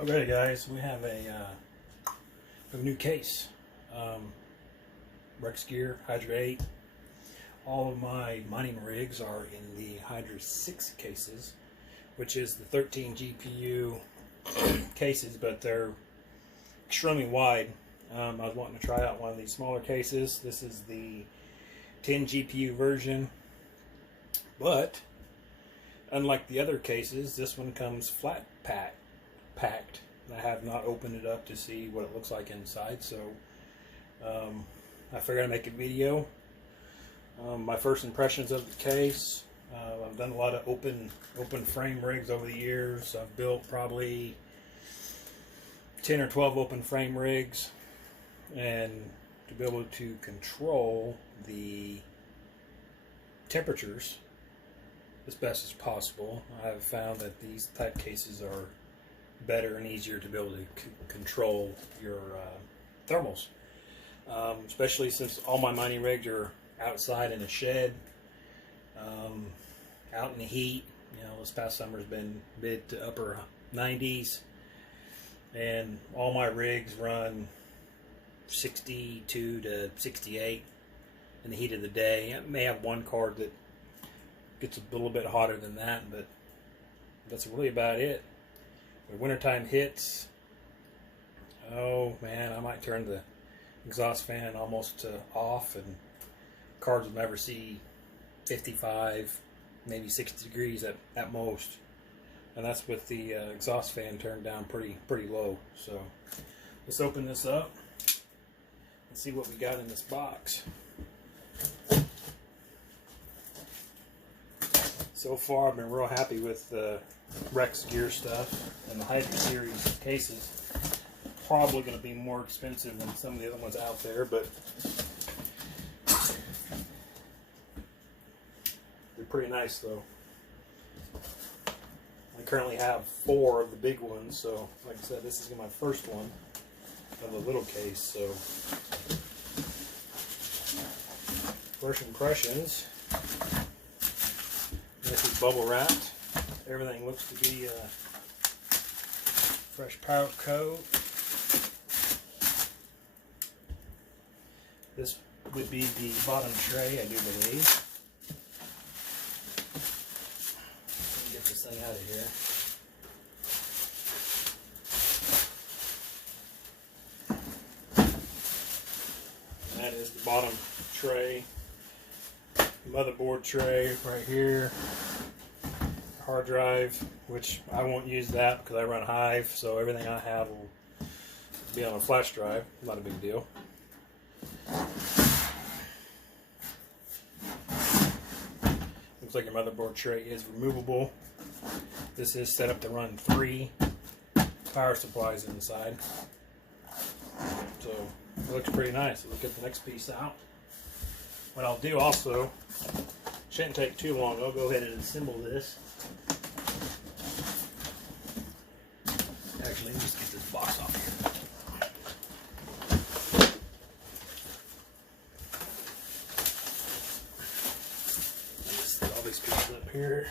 Okay guys, we have a new case. REXGEAR Hydra VIII. All of my mining rigs are in the Hydra VI cases, which is the 13 GPU cases, but they're extremely wide. I was wanting to try out one of these smaller cases. This is the 10 GPU version, but unlike the other cases, this one comes flat packed. I have not opened it up to see what it looks like inside, so I figured I'd make a video. My first impressions of the case. I've done a lot of open frame rigs over the years. I've built probably 10 or 12 open frame rigs, and to be able to control the temperatures as best as possible, I've found that these type cases are better and easier to be able to control your thermals, especially since all my mining rigs are outside in a shed, out in the heat. You know, this past summer's been mid to upper 90s, and all my rigs run 62 to 68 in the heat of the day. I may have one card that gets a little bit hotter than that, but that's really about it. When wintertime hits, oh man, I might turn the exhaust fan almost off, and cards will never see 55, maybe 60 degrees at most, and that's with the exhaust fan turned down pretty low. So let's open this up and see what we got in this box. So far, I've been real happy with the REXGEAR stuff, and the Hydra series cases. Probably going to be more expensive than some of the other ones out there, but they're pretty nice though. I currently have 4 of the big ones, so like I said, this is my first one of the little case. So first impressions. This is bubble wrapped. Everything looks to be fresh powder coat. This would be the bottom tray, I do believe. Let me get this thing out of here. And that is the bottom tray. Motherboard tray right here. Hard drive, which I won't use that because I run Hive, so everything I have will be on a flash drive. Not a big deal. Looks like your motherboard tray is removable. This is set up to run 3 power supplies inside, so it looks pretty nice. Let's get the next piece out. What I'll do also, shouldn't take too long, I'll go ahead and assemble this. Actually, let me just get this box off here. Just set all these pieces up here.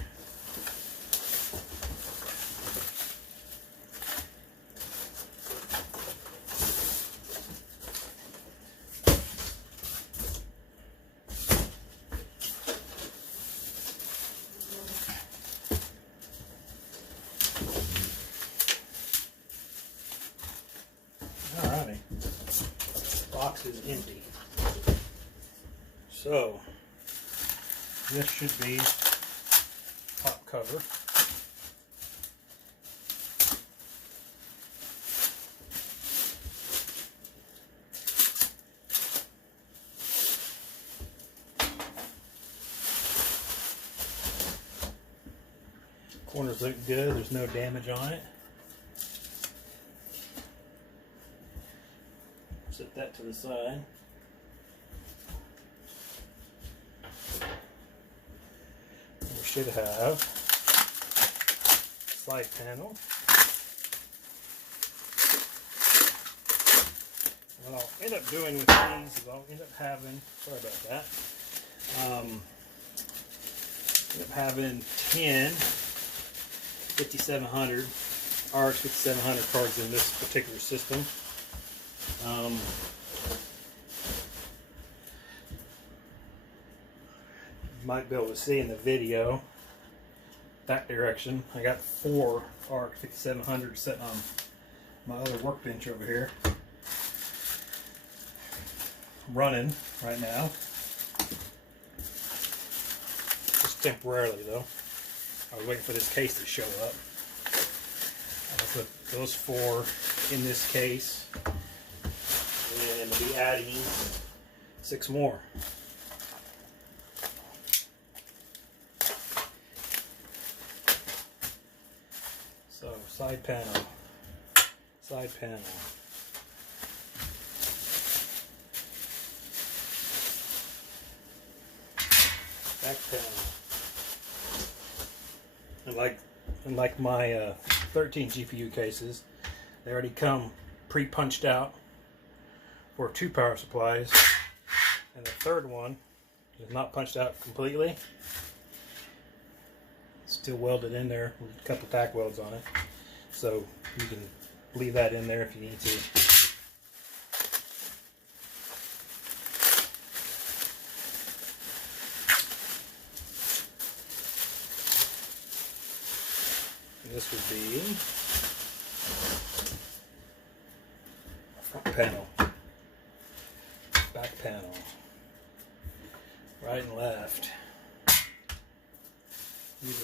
Box is empty. So this should be top cover. Corners look good, there's no damage on it. Set that to the side. We should have side panel. What I'll end up doing with these is I'll end up having, sorry about that, end up having 10 5700 RX 5700 cards in this particular system. You might be able to see in the video that direction. I got 4 RX 5700 sitting on my other workbench over here, running right now. Just temporarily though. I was waiting for this case to show up. I'll put those 4 in this case, and I'll be adding 6 more. So side panel, side panel. Back panel. And like my 13 GPU cases, they already come pre-punched out for 2 power supplies, and the third one is not punched out completely. It's still welded in there with a couple tack welds on it, so you can leave that in there if you need to. This would be front panel, back panel, right and left. These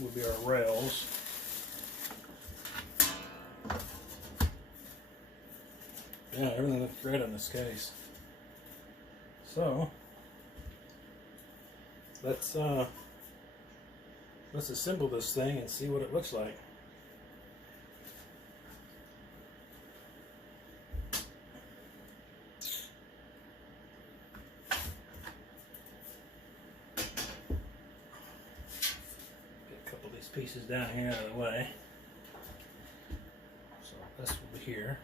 will be our rails. Yeah, everything looks great on this case. So let's assemble this thing and see what it looks like. Get a couple of these pieces down here out of the way. So this will be here.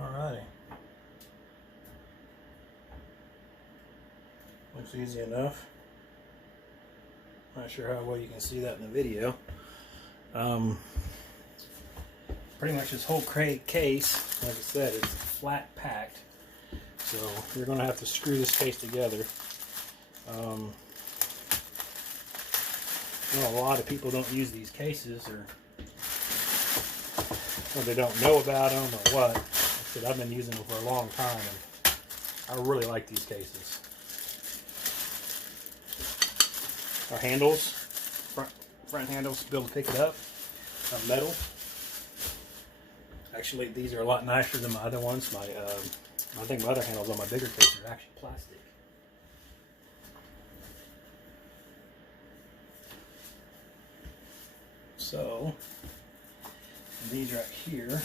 Alrighty. Looks easy enough. Not sure how well you can see that in the video. Pretty much this whole case, like I said, is flat packed. So you're going to have to screw this case together. You know, a lot of people don't use these cases, or they don't know about them, or what. Like I said, I've been using them for a long time, and I really like these cases. Our handles, front handles, to be able to pick it up, are metal. Actually, these are a lot nicer than my other ones. I think my other handles on my bigger cases are actually plastic. So, these right here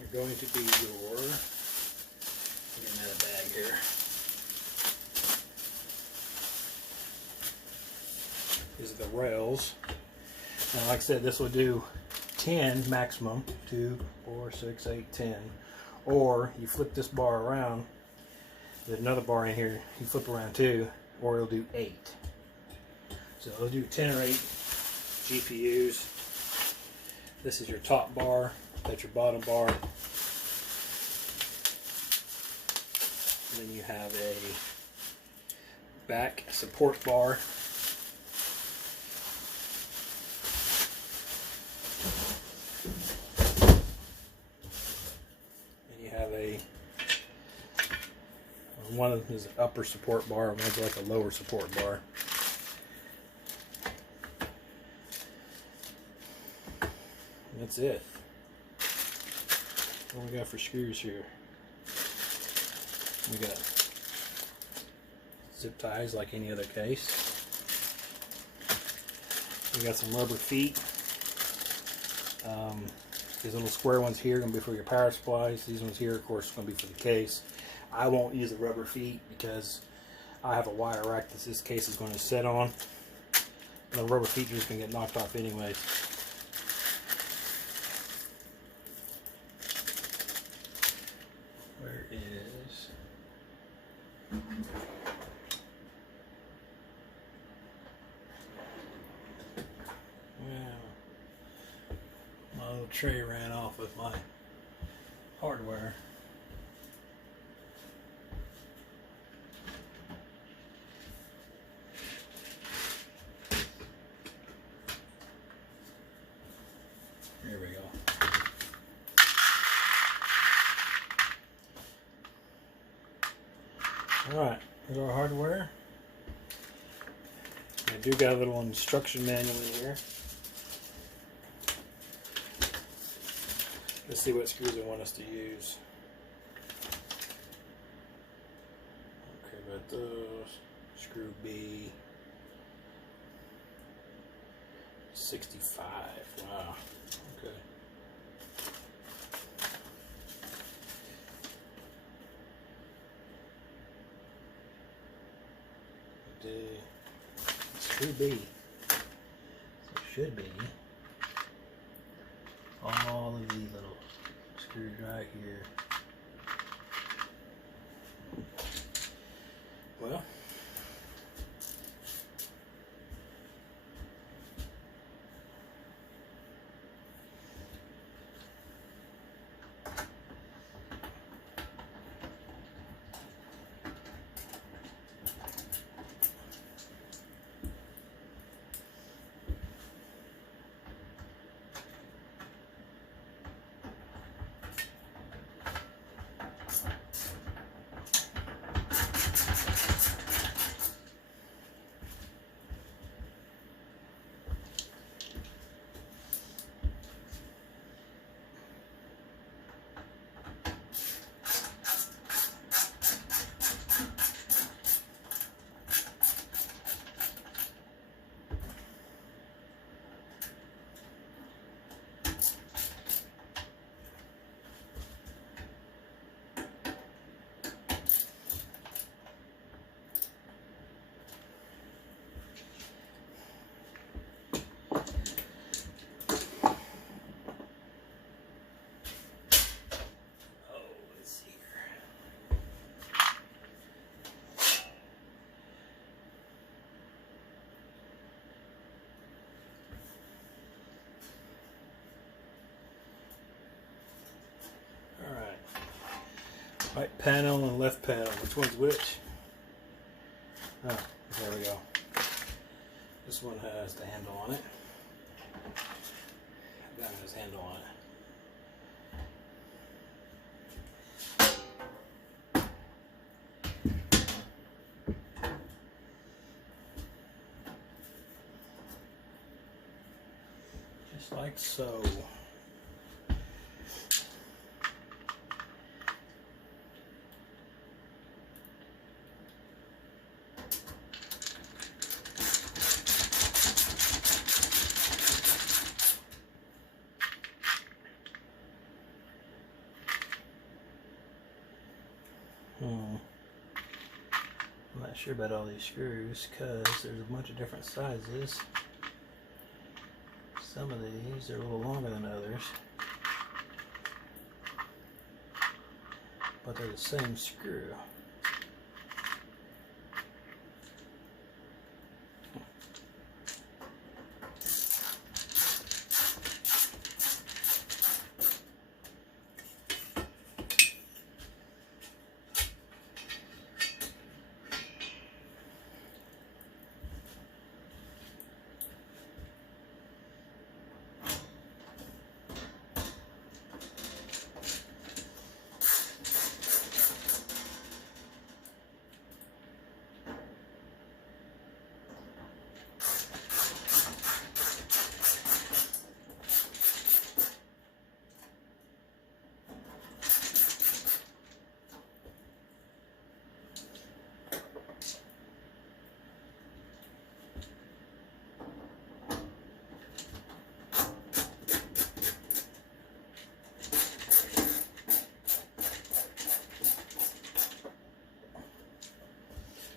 are going to be your, get them out of the bag here. These are the rails. And like I said, this will do 10 maximum, 2, 4, 6, 8, 10. Or you flip this bar around, there's another bar in here, you flip around too, or it'll do 8. So it'll do 10 or 8 GPUs. This is your top bar, that's your bottom bar. And then you have a back support bar. And you have a, one is an upper support bar, and one's like a lower support bar. And that's it. What do we got for screws here? We got zip ties like any other case. We got some rubber feet. These little square ones here are going to be for your power supplies. These ones here, of course, are going to be for the case. I won't use the rubber feet because I have a wire rack that this case is going to sit on. The rubber features can get knocked off anyways. Where is... Well, my little tray ran off with my hardware. Here we go. Alright, here's our hardware. I do got a little instruction manual in here. Let's see what screws they want us to use. Okay, about those. Screw B. 65. Wow. Okay. Screw B. So it should be all of these little screws right here. Well, right panel and left panel. Which one's which? Oh, there we go. This one has the handle on it. That has handle on it. Just like so. I'm not sure about all these screws because there's a bunch of different sizes. Some of these are a little longer than others, but they're the same screw.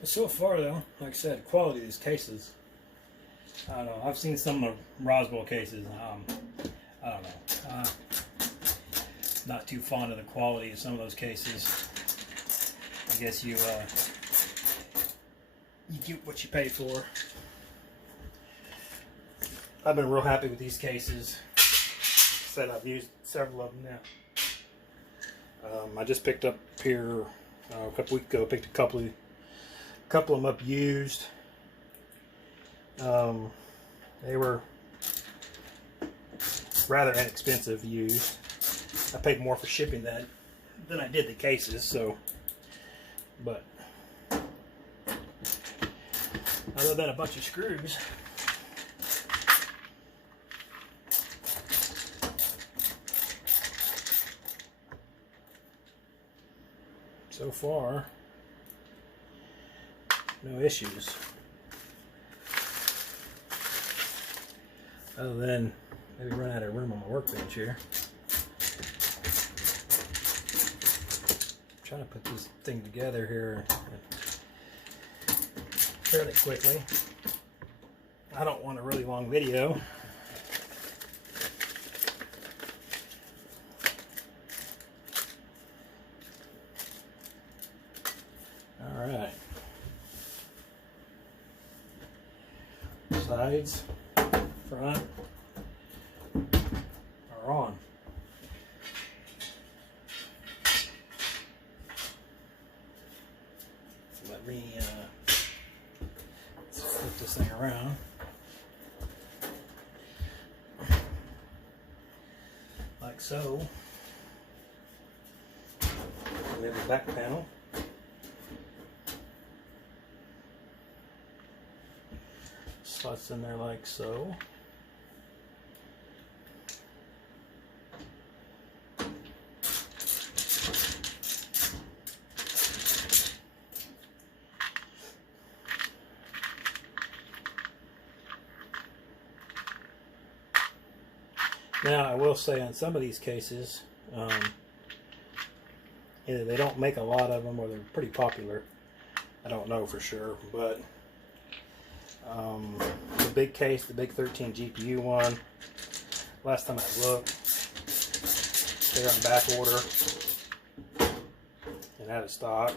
So far though, like I said, quality of these cases I don't know. I've seen some of the Roswell cases. I don't know. Not too fond of the quality of some of those cases. I guess you get what you pay for. I've been real happy with these cases. Said I've used several of them now. I just picked up here a couple weeks ago. Picked a couple of them up used. They were rather inexpensive used. I paid more for shipping that than I did the cases. So, but other than a bunch of screws. So far, no issues. Other than maybe run out of room on my workbench here. I'm trying to put this thing together here fairly quickly. I don't want a really long video. Alright. Sides, front are on. Let me let's flip this thing around. Like so. We have the back panel. Slots in there like so. Now I will say on some of these cases, either they don't make a lot of them or they're pretty popular. I don't know for sure, but the big case, the big 13 GPU one, last time I looked, they're on back order and out of stock.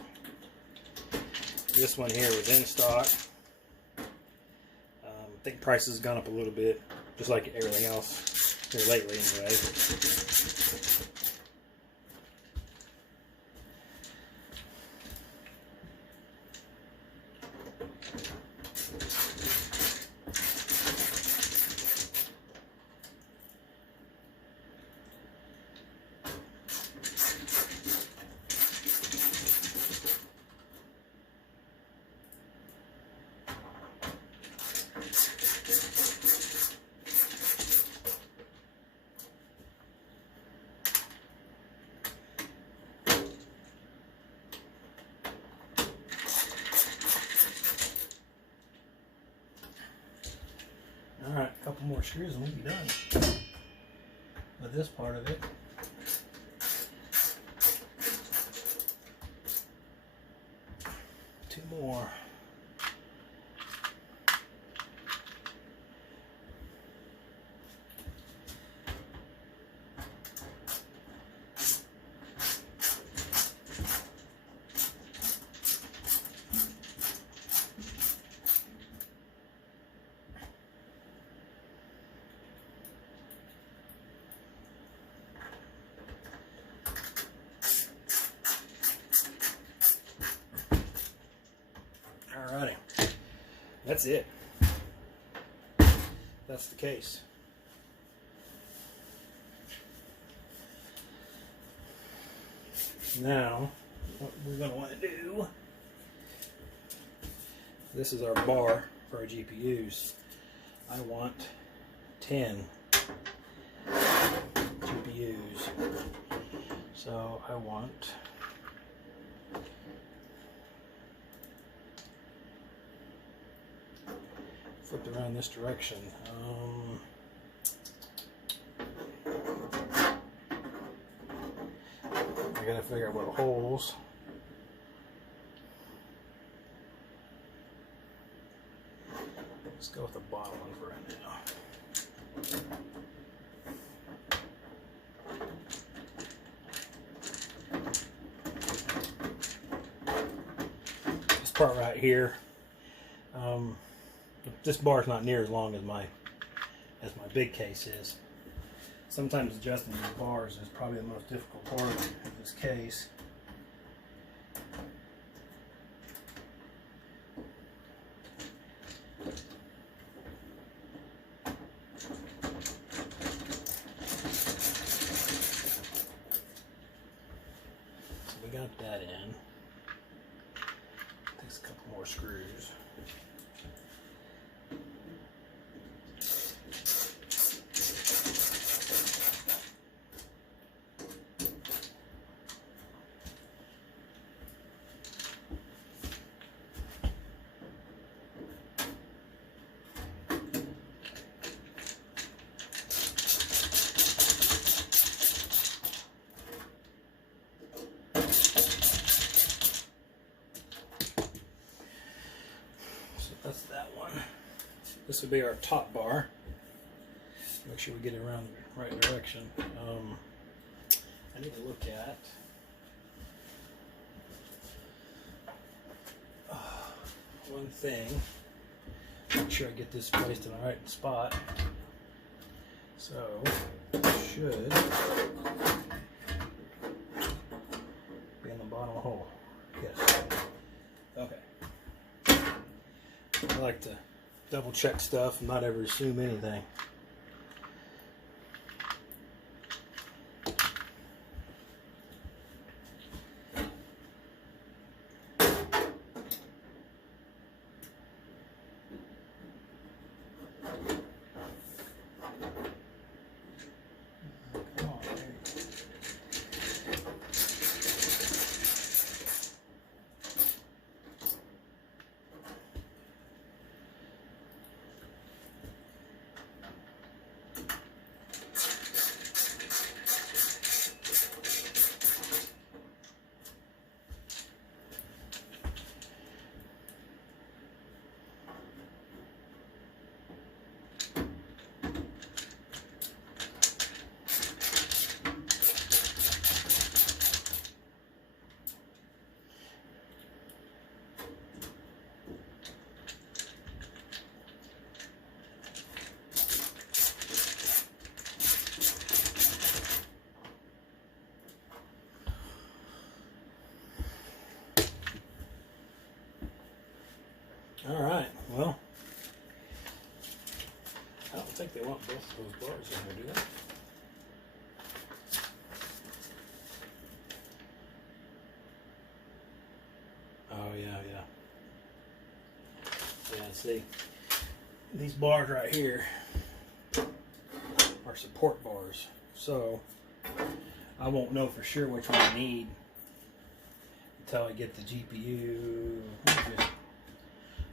This one here was in stock. I think price has gone up a little bit, just like everything else here lately anyway. Alright, a couple more screws and we'll be done with this part of it. Two more. Alrighty, that's it. That's the case. Now, what we're going to want to do, this is our bar for our GPUs. I want 10 GPUs. So I want flipped around this direction. I gotta figure out what holes. Let's go with the bottom one for right now. This part right here, this bar is not near as long as my big case is. Sometimes adjusting these bars is probably the most difficult part of this case. So we got that in. Takes a couple more screws. That's that one. This would be our top bar. Make sure we get it around the right direction. I need to look at one thing. Make sure I get this placed in the right spot. So, it should be in the bottom hole. Yes. Okay. I like to double check stuff and not ever assume anything. Alright, well, I don't think they want both of those bars in here, do they? Oh, yeah. Yeah, see, these bars right here are support bars, so I won't know for sure which one I need until I get the GPU.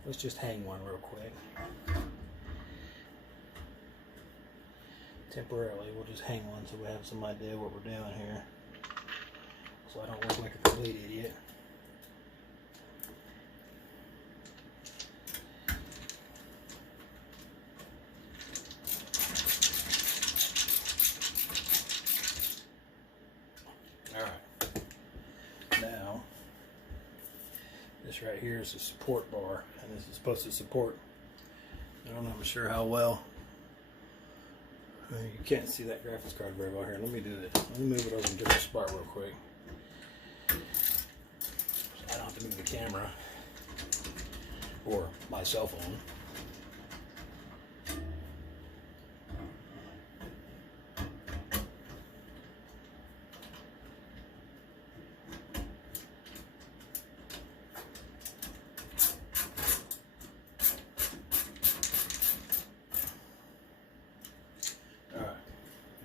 Let's just hang one real quick. Temporarily, we'll just hang one so we have some idea what we're doing here. So I don't look like a complete idiot. Alright. Now, this right here is a support bar, and this is supposed to support, I'm not sure how well, you can't see that graphics card very well here. Let me do this. Let me move it over to a different spot real quick. So I don't have to move the camera or my cell phone.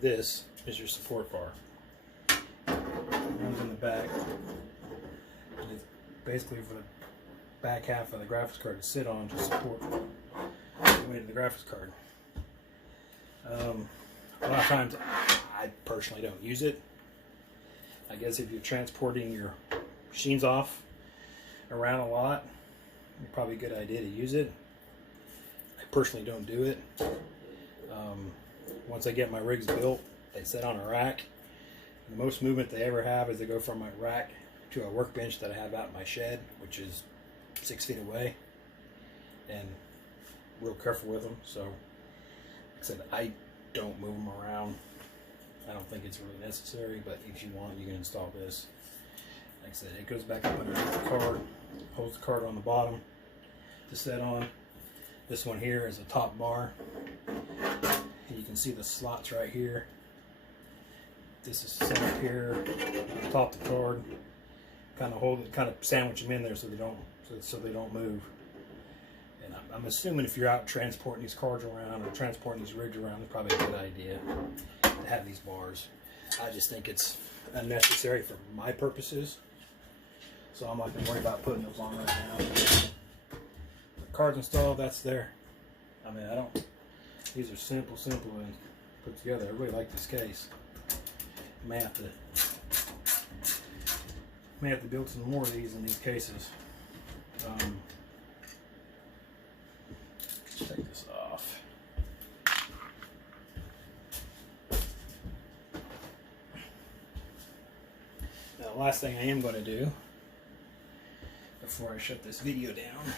This is your support bar. One's in the back. And it's basically for the back half of the graphics card to sit on to support the weight of the graphics card. A lot of times I personally don't use it. I guess if you're transporting your machines off around a lot, it's probably a good idea to use it. I personally don't do it. Once I get my rigs built, they sit on a rack. The most movement they ever have is they go from my rack to a workbench that I have out in my shed, which is 6 feet away, and real careful with them. So, like I said, I don't move them around. I don't think it's really necessary, but if you want, you can install this. Like I said, it goes back up underneath the card, holds the card on the bottom to set on. This one here is a top bar. You can see the slots right here. This is set up here on top of the card. Kind of hold it, kind of sandwich them in there so they don't move. And I'm assuming if you're out transporting these cards around or transporting these rigs around, it's probably a good idea to have these bars. I just think it's unnecessary for my purposes, so I'm not going to worry about putting those on right now. The cards installed, that's there. I mean, these are simple and put together. I really like this case. May have to build some more of these in these cases. Let's take this off. Now, the last thing I am going to do before I shut this video down,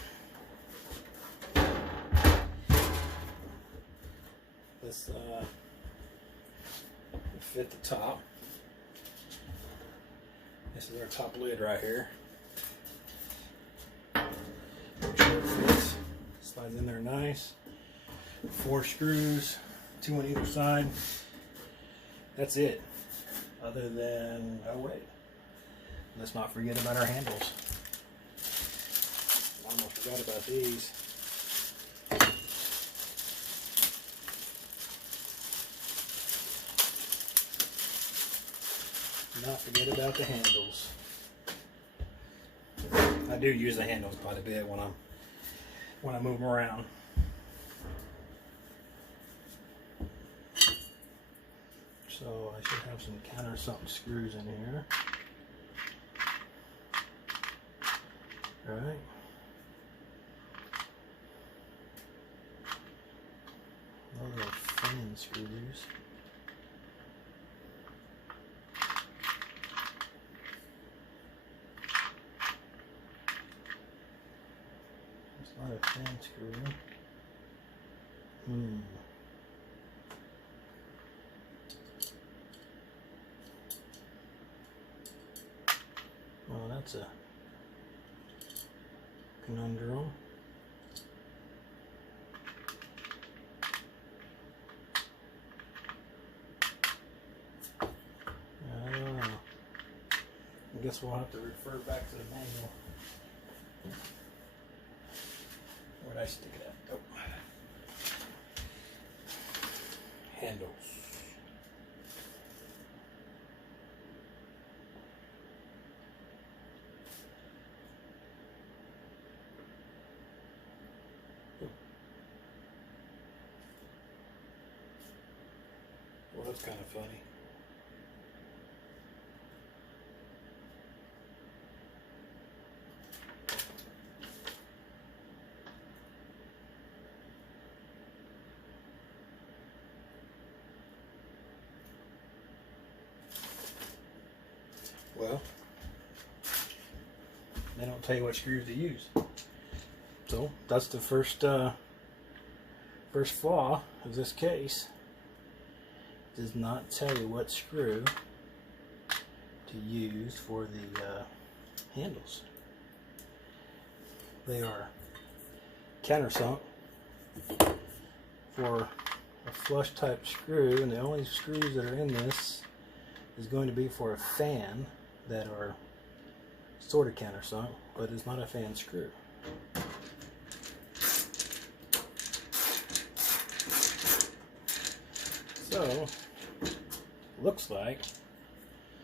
this fit the top. This is our top lid right here. Make sure it fits. Slides in there nice. 4 screws, 2 on either side. That's it. Other than, oh wait, let's not forget about our handles. I almost forgot about these. Not forget about the handles. I do use the handles quite a bit when I move them around. So I should have some countersunk screws in here. All right. Those are fan screws. Not a fan screw. Well, that's a conundrum. I don't know. I guess we'll have to refer back to the manual. Where'd I stick it at? Oh. Handles. Well, that's kind of funny. Well, they don't tell you what screws to use. So that's the first flaw of this case. It does not tell you what screw to use for the handles. They are countersunk for a flush type screw, and the only screws that are in this is going to be for a fan that are sort of countersunk, but it's not a fan screw. So, looks like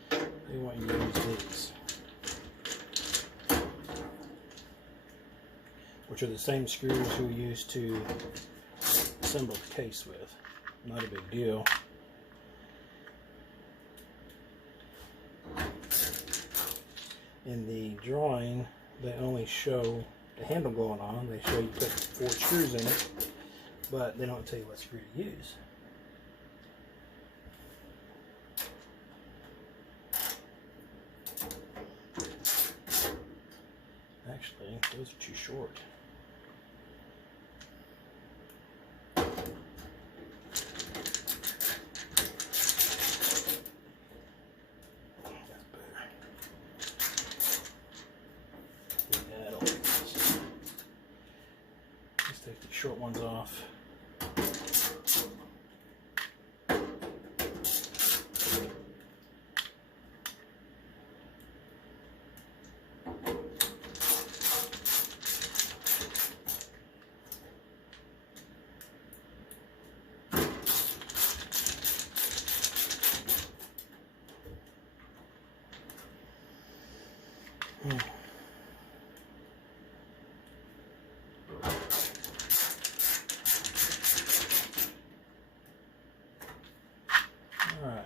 they want you to use these, which are the same screws we used to assemble the case with. Not a big deal. In the drawing, they only show the handle going on. They show you put 4 screws in it. but they don't tell you what screw to use. Actually, those are too short. Take the short ones off. Alright.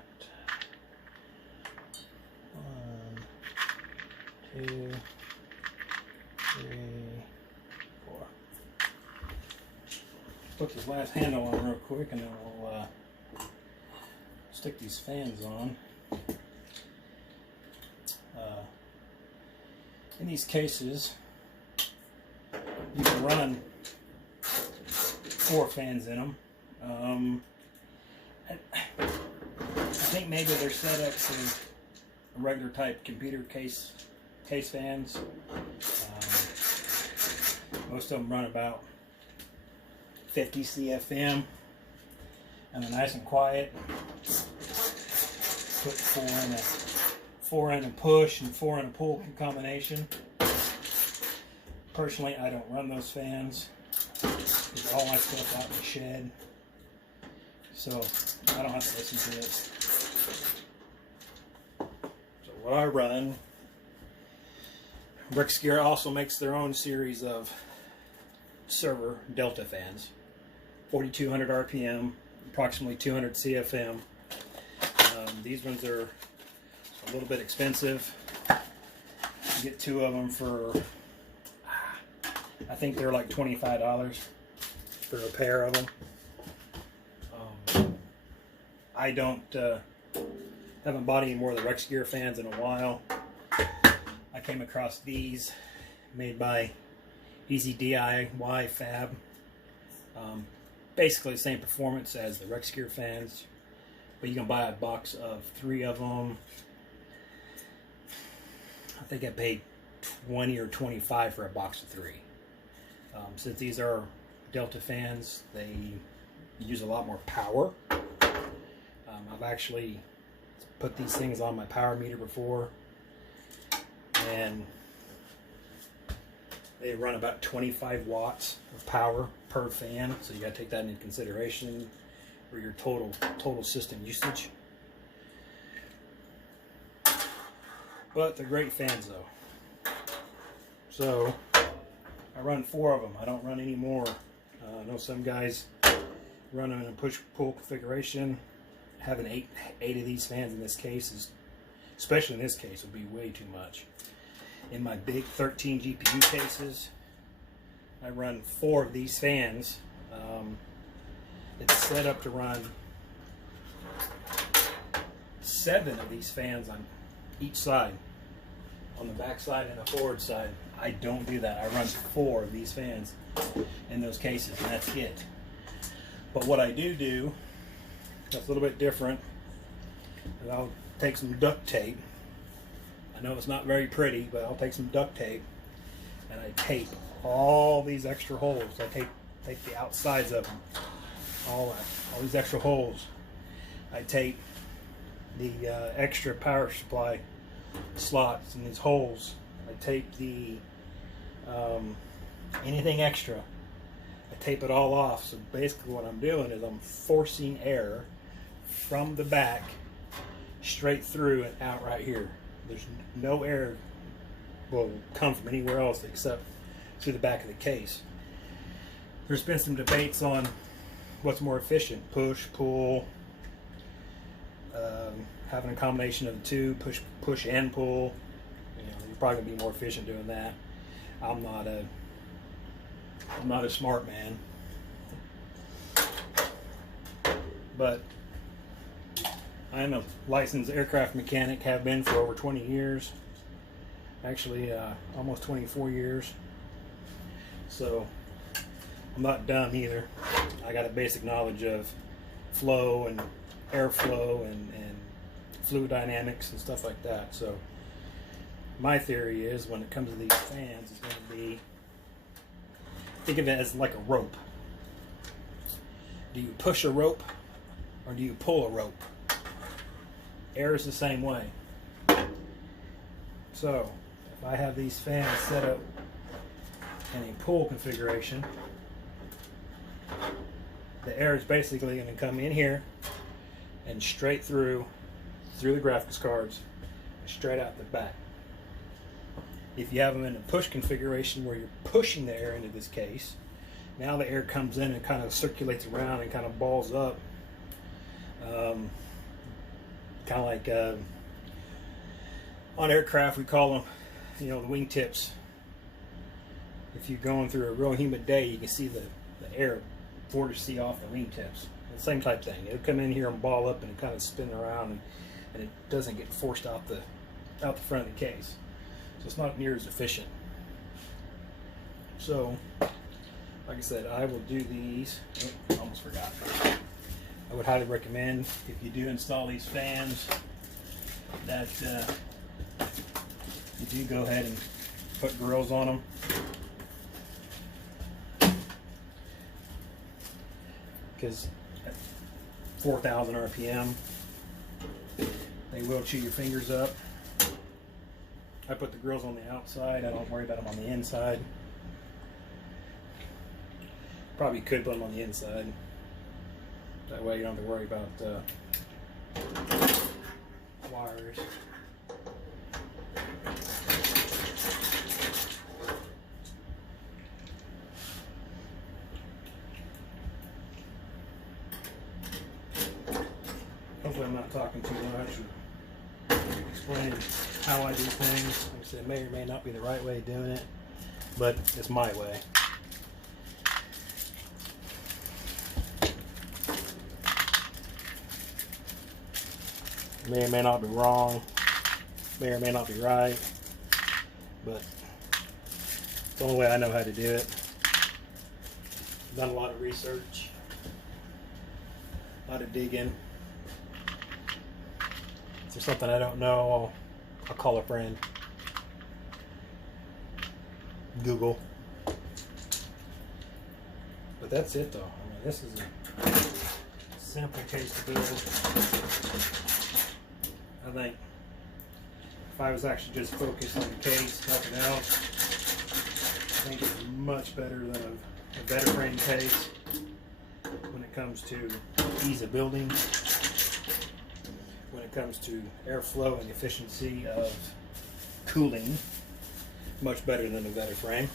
1, 2, 3, 4. Put this last handle on real quick and then we'll stick these fans on. In these cases, you can run 4 fans in them. I think maybe they're set up for regular type computer case fans. Most of them run about 50 CFM, and they're nice and quiet. Put 4 in a push and 4 in a pull combination. Personally, I don't run those fans. There's all my stuff out in the shed, so I don't have to listen to it. So what I run, REXGEAR also makes their own series of server Delta fans, 4200 RPM, approximately 200 CFM. These ones are a little bit expensive. You get 2 of them for, I think they're like $25 for a pair of them. I haven't bought any more of the REXGEAR fans in a while. I came across these made by Easy DIY Fab. Basically the same performance as the REXGEAR fans, but you can buy a box of 3 of them. I think I paid $20 or $25 for a box of 3. Since these are Delta fans, they use a lot more power. I've actually put these things on my power meter before, and they run about 25 watts of power per fan, so you got to take that into consideration for your total system usage. But they're great fans though. So I run 4 of them. I don't run any more. I know some guys run them in a push-pull configuration. Having eight of these fans in this case is, especially in this case, would be way too much. In my big 13 GPU cases, I run 4 of these fans. It's set up to run 7 of these fans on each side, on the back side and the forward side. I don't do that. I run 4 of these fans in those cases, and that's it. But what I do that's a little bit different, is I'll take some duct tape. I know it's not very pretty, but I'll take some duct tape and I tape all these extra holes. I take the outsides of them, all these extra holes. I tape the extra power supply slots in these holes. I tape the anything extra. I tape it all off. So basically what I'm doing is I'm forcing air from the back straight through and out right here. There's no air will come from anywhere else except through the back of the case. There's been some debates on what's more efficient, push, pull, having a combination of the 2, push and pull. You know, you're probably gonna be more efficient doing that. I'm not a smart man. but I am a licensed aircraft mechanic, have been for over 20 years. Actually, almost 24 years. So I'm not dumb either. I got a basic knowledge of flow and airflow and fluid dynamics and stuff like that. So my theory is, when it comes to these fans, it's going to be, think of it as like a rope. Do you push a rope or do you pull a rope? Air is the same way. So if I have these fans set up in a pull configuration, the air is basically going to come in here and straight through the graphics cards, straight out the back. If you have them in a push configuration where you're pushing the air into this case, now the air comes in and kind of circulates around and kind of balls up, kind of like on aircraft we call them, you know, the wingtips. If you're going through a real humid day, you can see the air vortice off the wingtips. The same type thing. It'll come in here and ball up and it kind of spin around, and it doesn't get forced out the front of the case. So it's not near as efficient. So, like I said, I will do these. Oh, almost forgot. I would highly recommend, if you do install these fans, that you do go ahead and put grills on them. Because at 4,000 RPM, they will chew your fingers up. I put the grills on the outside. I don't worry about them on the inside. Probably could put them on the inside. That way you don't have to worry about wires. Hopefully I'm not talking too much or explaining how I do things. Like I said, it may or may not be the right way of doing it, but it's my way. May or may not be wrong, may or may not be right, but it's the only way I know how to do it. I've done a lot of research, a lot of digging. If there's something I don't know, I'll call a friend. Google. But that's it though. I mean, this is a simple case to build. I think if I was actually just focused on the case, nothing else, I think it's much better than a better frame case when it comes to ease of building, when it comes to airflow and efficiency of cooling. Much better than a Veta frame.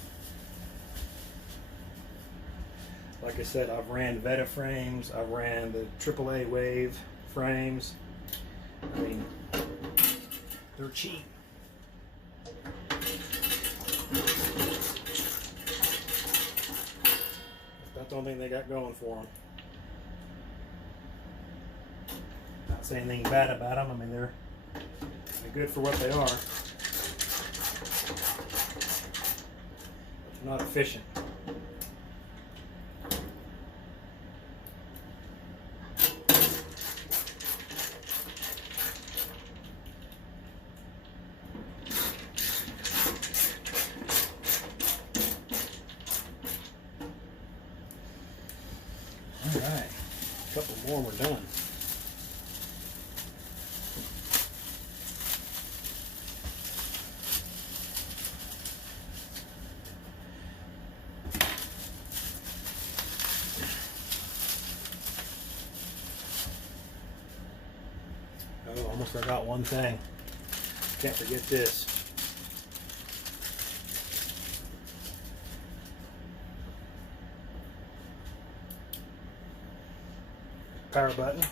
Like I said, I've ran Veta frames, I've ran the AAA Wave frames. I mean, they're cheap. That's the only thing they got going for them. Not saying anything bad about them. I mean, they're good for what they are. But they're not efficient. Alright, a couple more, we're done. Oh, almost forgot one thing. Can't forget this. Power button.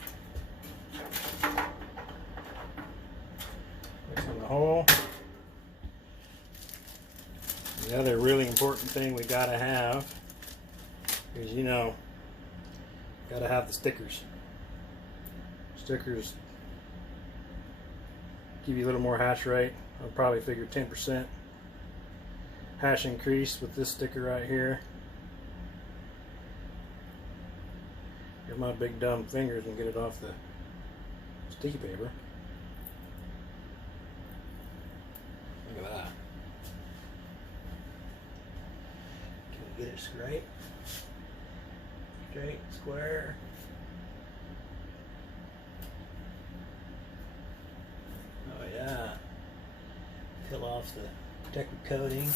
This in the hole. The other really important thing we gotta have is, you know, gotta have the stickers. Stickers give you a little more hash rate. I'll probably figure 10% hash increase with this sticker right here. Get my big dumb fingers and get it off the sticky paper. Look at that. Can we get it straight? Straight, square. Oh yeah. Peel off the protective coating.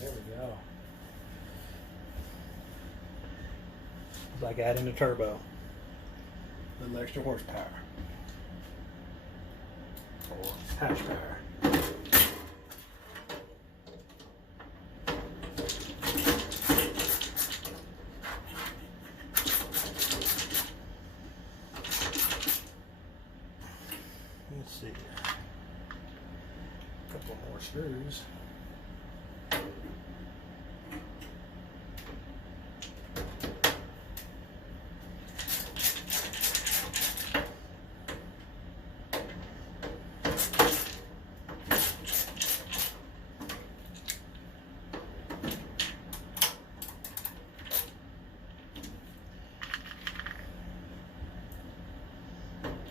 There we go. It's like adding a turbo. A little extra horsepower. Or hash power. Let's see. A couple more screws.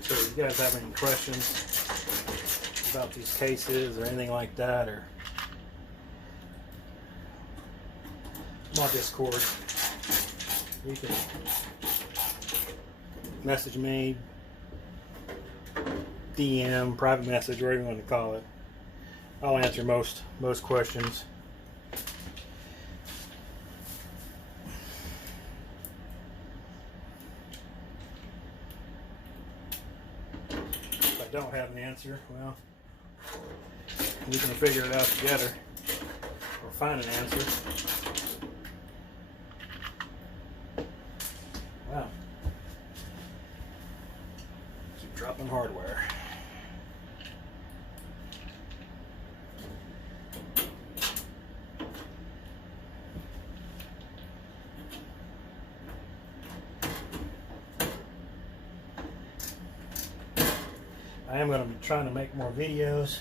So if you guys have any questions about these cases or anything like that, or my Discord, you can message me, DM, private message, whatever you want to call it. I'll answer most questions. Don't have an answer, well, we can figure it out together or find an answer. Wow. Keep dropping hardware. I am going to be trying to make more videos.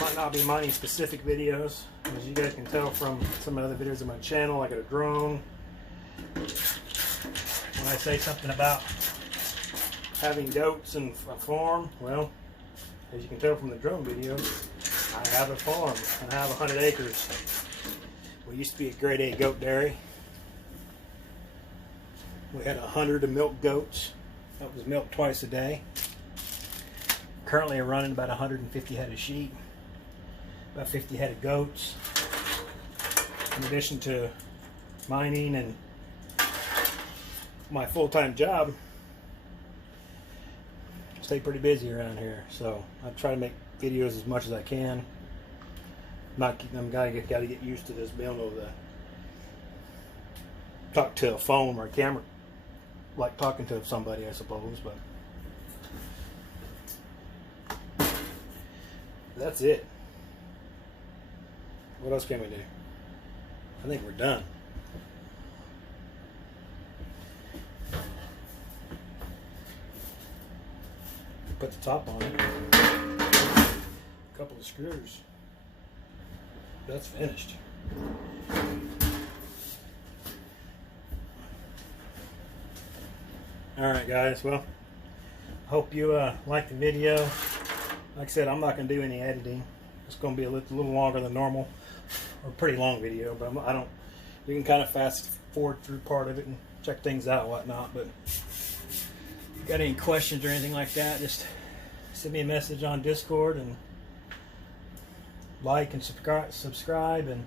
Might not be mining specific videos, as you guys can tell from some of the other videos on my channel. I got a drone. When I say something about having goats and a farm, well, as you can tell from the drone video, I have a farm and I have 100 acres. We used to be a grade A goat dairy. We had 100 milk goats that was milked twice a day. Currently I'm running about 150 head of sheep, about 50 head of goats. In addition to mining and my full-time job, I stay pretty busy around here. So I try to make videos as much as I can. I'm gotta get used to this, being able to talk to a phone or a camera, like talking to somebody, I suppose, but that's it. What else can we do? I think we're done. Put the top on it. A couple of screws. That's finished. Alright guys, well, hope you liked the video. Like I said, I'm not going to do any editing. It's going to be a little longer than normal, or a pretty long video, but you can kind of fast forward through part of it and check things out and whatnot. But if you got any questions or anything like that, just send me a message on Discord, and like and subscribe, and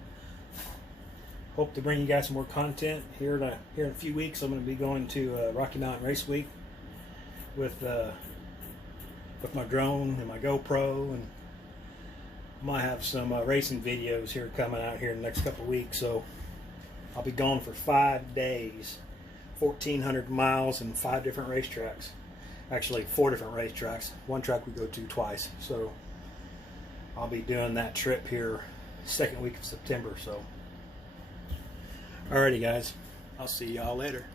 hope to bring you guys some more content here in a few weeks. I'm going to be going to Rocky Mountain Race Week with my drone and my GoPro, and I might have some racing videos here coming out here in the next couple of weeks. So I'll be gone for 5 days, 1,400 miles, and 5 different racetracks. Actually 4 different racetracks. One track we go to twice. So I'll be doing that trip here second week of September. So alrighty guys, I'll see y'all later.